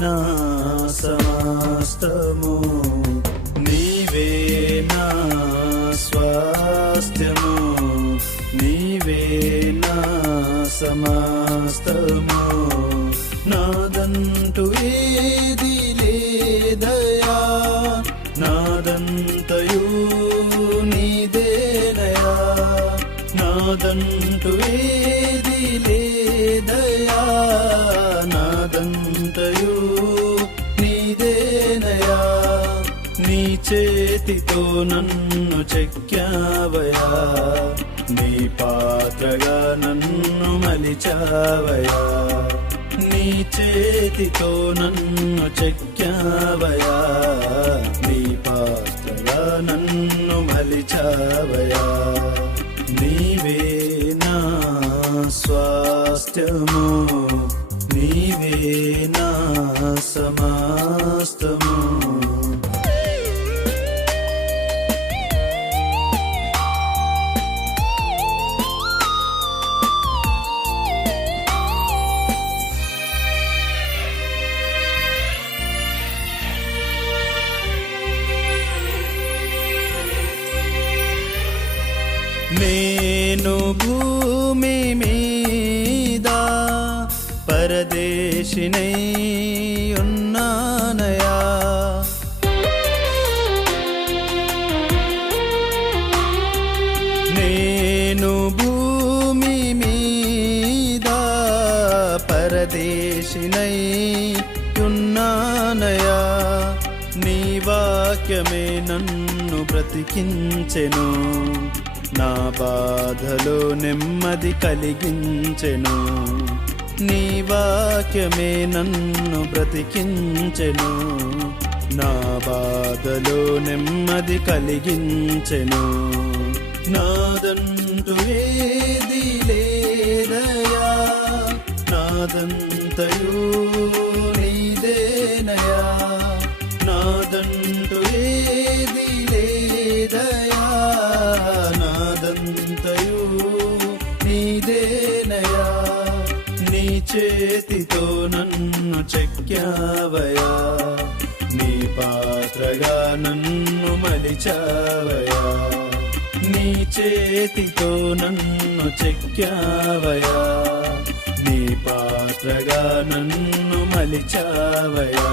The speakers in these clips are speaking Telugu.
నా సమస్తము, నీవే నా స్వాస్థ్యము, నీవే నా సమస్తము. నాదంటూ ఏది లేదయా, నాదంతయు నీదేనయా. నాదంటూ ఏది లేదయా, నాదంతయు నీదేనయా. నీ చేతితో నన్ను చెక్కావయా, నీ పాత్రగా నన్ను మలిచావయా. నీ చేతితో నన్ను చెక్కావయా, నీ పాత్రగా నన్ను మలిచావయా. నీవే నా స్వాస్థ్యము, నీవే నా సమస్తము. నేను భూమి మీద పరదేశినై ఉన్నానయా, నేను భూమి మీద పరదేశినై ఉన్నానయా. నీ వాక్యమే నన్ను బ్రతికించెను, నా బాధలో నెమ్మది కలిగించెను. నీ వాక్యమే నన్ను బ్రతికించెను, నా బాధలో నెమ్మది కలిగించెను. నాదంటూ ఏది లేదయా, నాదంతయు నీదేనయా. నాదంటూ ఏది లేదయా, నాదంతయు నీదేనయా. నీ చేతితో నన్ను చెక్కావయా, నీ పాత్రగా నన్ను మలిచావయా. నీ చేతితో నన్ను చెక్కావయా, నీ పాత్రగా నన్ను మలిచావయా.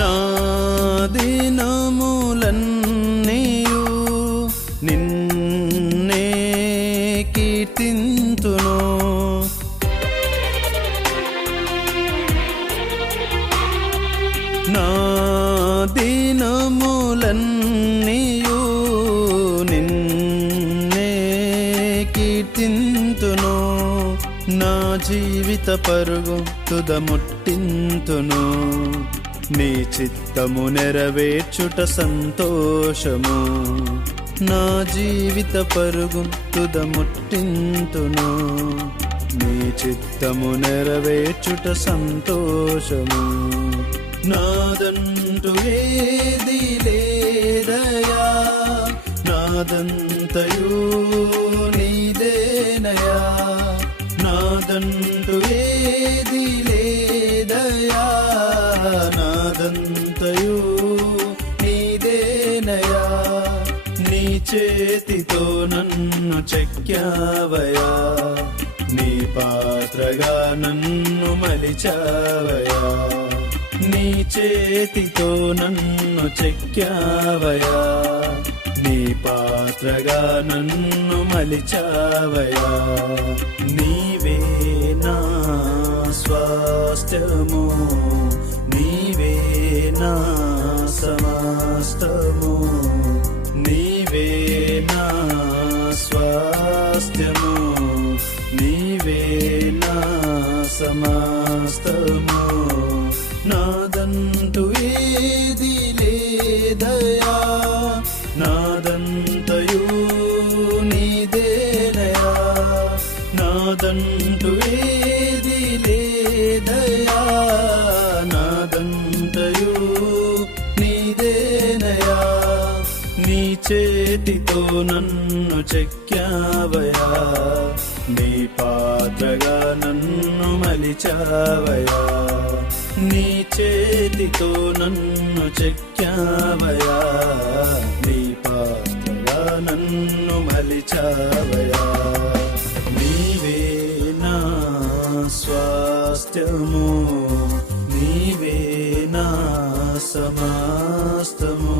నా దినములన్నీయు నిన్నే కీర్తింతును, నా దినములన్నీయు నిన్నే కీర్తింతును. నా జీవిత పరుగు తుదముట్టింతును, నీ చిత్తము నెరవేర్చుట సంతోషము. నా జీవిత పరుగు తుదముట్టింతును, నీ చిత్తము నెరవేర్చుట సంతోషము. నాదంటూ ఏది లేదయా, నాదంతయు నీదేనయా. నాదంటూ ఏది లేదయా, నాదంతయు నీదేనయా. నీ చేతితో నన్ను చెక్కావయా, నీ పాత్రగా నన్ను మలిచావయా. నీ చేతితో నన్ను చెక్కావయా, నీ పాత్రగా నన్ను మలిచావయా. నీవే నా స్వాస్థ్యము, నీవే నా సమస్తము, నీవే చేతితో నన్ను చెక్కావయా, నీ పాత్రగా నన్ను మలిచావయా. నీ చేతితో నన్ను చెక్కావయా, నీ పాత్రగా నన్ను మలిచావయా. నీవే నా స్వాస్థ్యము, నీవే నా సమస్తము.